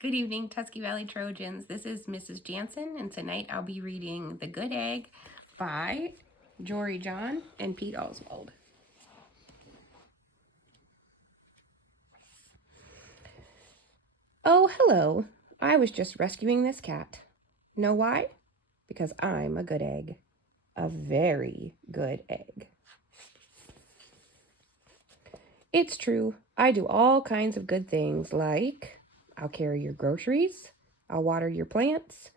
Good evening, Tusky Valley Trojans. This is Mrs. Janson, and tonight I'll be reading The Good Egg by Jory John and Pete Oswald. Oh, hello. I was just rescuing this cat. Know why? Because I'm a good egg. A very good egg. It's true. I do all kinds of good things like I'll carry your groceries, I'll water your plants,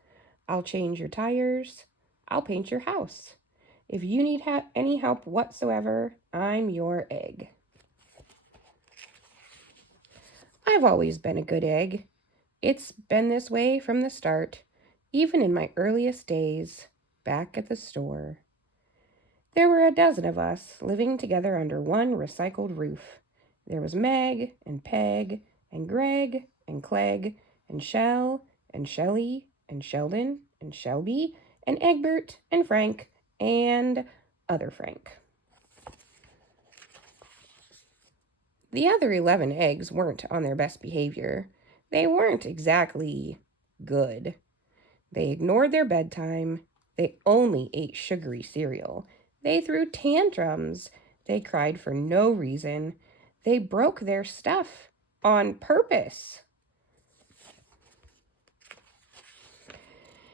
I'll change your tires, I'll paint your house. If you need any help whatsoever, I'm your egg. I've always been a good egg. It's been this way from the start, even in my earliest days, back at the store. There were a dozen of us living together under one recycled roof. There was Meg and Peg and Greg and Clegg and Shell and Shelly and Sheldon and Shelby and Egbert and Frank and other Frank. The other 11 eggs weren't on their best behavior. They weren't exactly good. They ignored their bedtime. They only ate sugary cereal. They threw tantrums. They cried for no reason. They broke their stuff on purpose.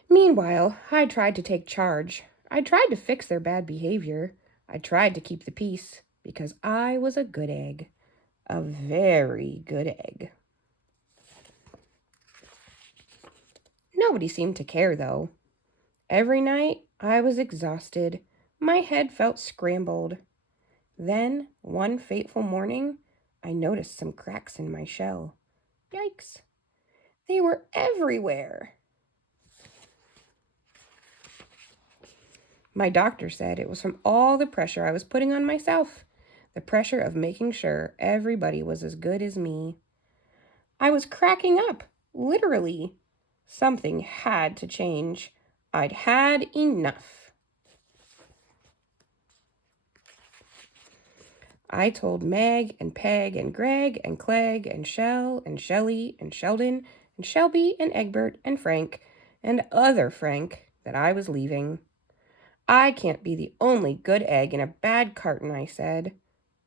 Meanwhile, I tried to take charge. I tried to fix their bad behavior. I tried to keep the peace because I was a good egg. A very good egg. Nobody seemed to care, though. Every night, I was exhausted. My head felt scrambled. Then, one fateful morning, I noticed some cracks in my shell. Yikes! They were everywhere. My doctor said it was from all the pressure I was putting on myself. The pressure of making sure everybody was as good as me. I was cracking up, literally. Something had to change. I'd had enough. I told Meg and Peg and Greg and Clegg and Shell and Shelly and Sheldon and Shelby and Egbert and Frank and other Frank that I was leaving. I can't be the only good egg in a bad carton, I said.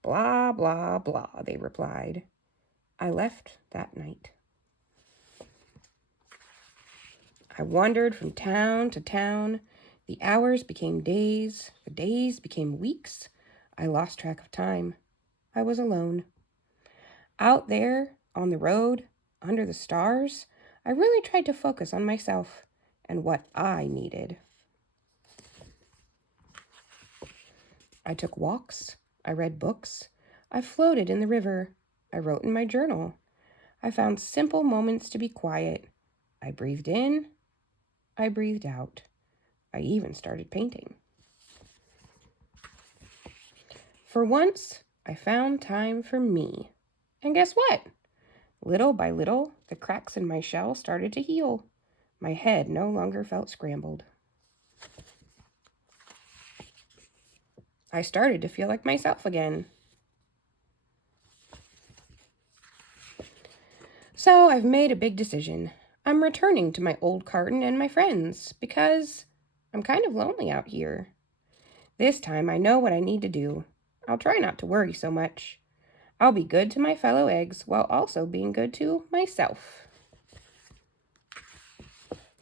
Blah, blah, blah, they replied. I left that night. I wandered from town to town. The hours became days. The days became weeks. I lost track of time. I was alone. Out there, on the road, under the stars, I really tried to focus on myself and what I needed. I took walks. I read books. I floated in the river. I wrote in my journal. I found simple moments to be quiet. I breathed in. I breathed out. I even started painting. For once, I found time for me. And guess what? Little by little, the cracks in my shell started to heal. My head no longer felt scrambled. I started to feel like myself again. So I've made a big decision. I'm returning to my old carton and my friends because I'm kind of lonely out here. This time I know what I need to do. I'll try not to worry so much. I'll be good to my fellow eggs while also being good to myself.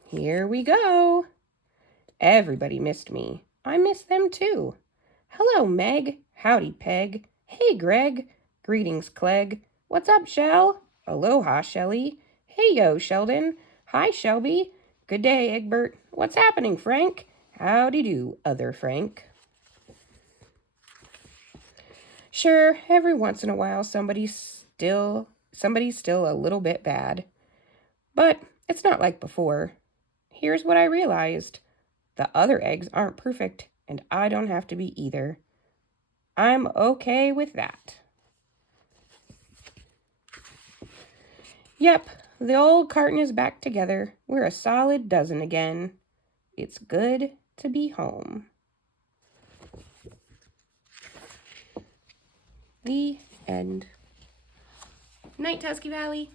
Here we go. Everybody missed me. I miss them too. Hello, Meg. Howdy, Peg. Hey, Greg. Greetings, Clegg. What's up, Shell? Aloha, Shelly. Hey, yo, Sheldon. Hi, Shelby. Good day, Egbert. What's happening, Frank? Howdy do, other Frank. Sure, every once in a while somebody's still a little bit bad. But it's not like before. Here's what I realized. The other eggs aren't perfect, and I don't have to be either. I'm okay with that. Yep, the old carton is back together. We're a solid dozen again. It's good to be home. The end. Night, Tusky Valley.